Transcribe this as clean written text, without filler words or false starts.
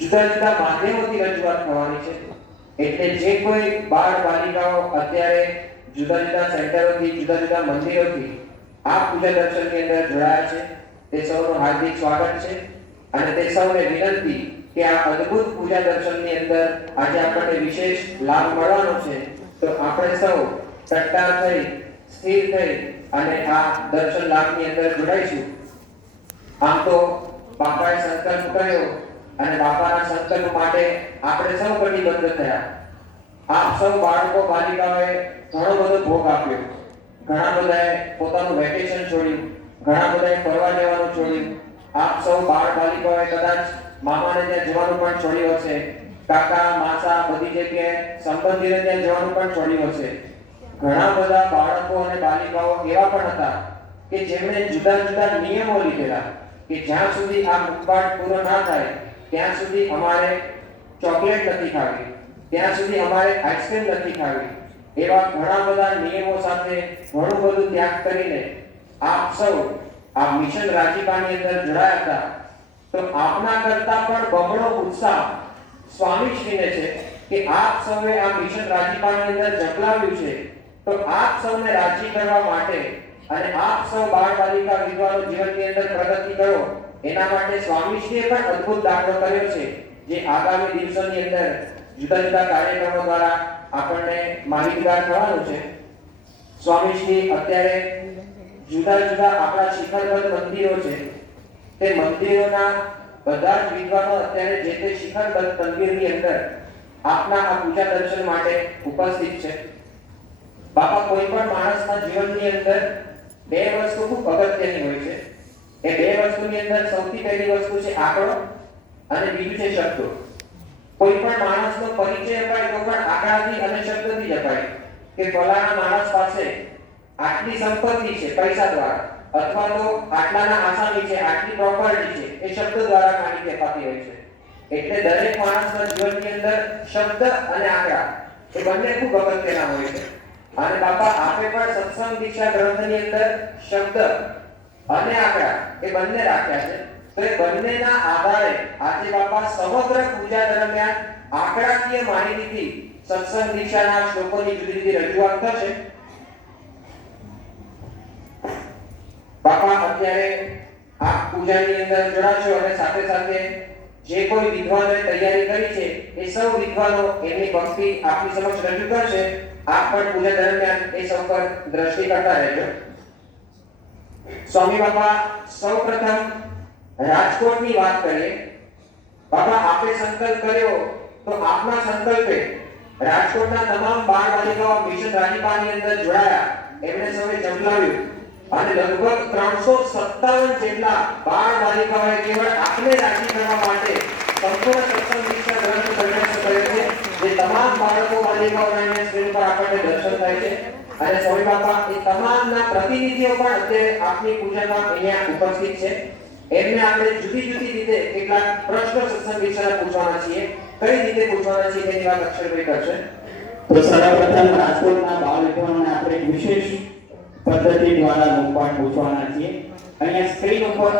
જુદા જુદા માધ્યમોથી રજૂઆત થવાની છે। એટલે જે કોઈ બાળ બાલિકાઓ અત્યારે જુદા જુદા સેન્ટરોથી જુદા જુદા મંદિરોથી આ પૂજા દર્શનની અંદર જોડાયા છે તે સૌનું હાર્દિક સ્વાગત છે અને તે સૌને વિનંતી કે આ અદ્ભુત પૂજા દર્શનની અંદર આજે આપણને વિશેષ લાભ મળવાનો છે તો આપણે સૌ તટસ્થ થઈ સ્થિર થઈ અને આ દર્શન લાભની અંદર જોડાઈશું। આમ તો બાપાએ સંકલ્પ કર્યો અને બાપાના સંકલ્પ માટે આપણે સૌ કટિબદ્ધ થયા। આપ સૌ બાળકો બાલિકાઓએ ઘણો બધો ભોગ આપ્યો, ઘણા બધાએ પોતાનું વેકેશન છોડ્યું, ઘણા બધાએ ફરવા જવાનું છોડ્યું। આપ સૌ બાળ બાલિકાઓએ કદાચ મામાને ત્યાં જવાનું પણ છોડ્યું હશે, કાકા માસા બધી જગ્યાએ સંબંધીને ત્યાં જવાનું પણ છોડ્યું હશે। ઘણા બધા બાળકો અને બાલિકાઓ એવા પણ હતા કે જેમણે જુદા જુદા નિયમો લીધેલા કે જ્યાં સુધી આ મુખપાઠ પૂરો ના થાય ત્યાં સુધી અમારે ચોકલેટ નથી ખાવી, ત્યાં સુધી અમારે આઈસ્ક્રીમ નથી ખાવી। એવા ઘણા બધા નિયમો સાથે ઘણું બધું ત્યાગ કરીને આપ સૌ આ મિશન રાજીપાની અંદર જોડાયા હતા। તો આપના કરતા પણ બમણો ઉત્સાહ સ્વામીશ્રીને છે કે આપ સૌએ આ મિશન રાજીપાની અંદર ઝંપલાવ્યું છે તો આપ સૌને રાજી કરવા માટે અને આપ સૌ બાળ બાલિકા વિદ્વાનો જીવનની અંદર પ્રગતિ કરો એના માટે સ્વામીશ્રીએ પણ અદ્ભુત દાખલો કર્યો છે જે આગામી દિવસોની અંદર જુદા જુદા કાર્યક્રમો દ્વારા આપણને માહિતગાર થવાનું છે। સ્વામીશ્રી અત્યારે જુદા જુદા આપણા શિખરબદ્ધ મંદિરો છે તે મંદિરોના બધા જ વિદ્વાનો અત્યારે જે તે શિખરબદ્ધ મંદિરની અંદર આપના આ પૂજા દર્શન માટે ઉપસ્થિત છે। બાપા કોઈ પણ માણસના જીવનની અંદર બે વસ્તુ ખૂબ અગત્યની હોય છે। એ બે વસ્તુની અંદર સૌથી પહેલી વસ્તુ છે આંકડો અને બીજું છે શબ્દો। કોઈ પણ માણસનો પરિચય અપાય તો પણ આંકડાથી અને શબ્દથી જ અપાય કે ફલાણા માણસ પાસે આટલી સંપત્તિ છે પૈસા દ્વારા અથવા તો આટલાના આસામી છે, આટલી પ્રોપર્ટી છે, એ શબ્દ દ્વારા માહિતી અપાતી હોય છે। એટલે દરેક માણસના જીવનની અંદર શબ્દ અને આંકડા એ બંને ખૂબ અગત્યના હોય છે। અને બાપા આપે પણ સત્સંગ દીક્ષા ગ્રંથની અંદર શબ્દ અને આંકડા એ બંને રાખ્યા છે। તો એ બંનેના આધારે આજે બાપા સમગ્ર પૂજા દરમિયાન આંકડાકીય માહિતીથી સત્સંગ દીક્ષાના શ્લોકોની જુદી જુદી રજૂઆત થશે। બાપા અત્યારે આ પૂજાની અંદર જોડાશો અને સાથે સાથે જે કોઈ વિદ્વાનોએ તૈયારી કરી છે એ સૌ વિદ્વાનો એમની ભક્તિ આપની સમક્ષ રજૂ કરશે। આપ પણ પૂજા દરમિયાન એ સૌ પર દ્રષ્ટિ કરતા રહેજો। સ્વામી બાપા સૌપ્રથમ રાજકોટની વાત કરીએ। બાપા આપે સંકલ્પ કર્યો તો આપના સંકલ્પે રાજકોટના તમામ બાળ બાલિકાઓ મિશન રાજીપાની અંદર જોડાયા, એમણે સૌએ ઝંપલાવ્યું અને લગભગ 357 જેટલા બાળ બાલિકાઓએ કેવળ આપને રાજી કરવા માટે સંપૂર્ણ સત્સંગ દીક્ષા ગ્રંથ સંઘર્ષ કર્યો છે જે તમામ બાળકો બાલિકાઓના સ્ક્રીન પર આપણને દર્શન થાય છે। અને સ્વામી બાપા એ તમામના પ્રતિનિધિઓ પણ અત્યારે આપની પૂજામાં અહીંયા ઉપસ્થિત છે। એમને આપણે જુદી જુદી રીતે કેટલાક પ્રશ્નો સત્સંગ દીક્ષાના પૂછવાના છીએ। કઈ રીતે પૂછવાના છીએ તેની વાત અક્ષરભાઈ કરશે। તો સર્વપ્રથમ રાજકોટના બાળ વિદ્વાનોને આપણે વિશેષ પદ્ધતિ દ્વારા મુખપાઠ પૂછવાના છીએ। અહીંયા સ્ક્રીન ઉપર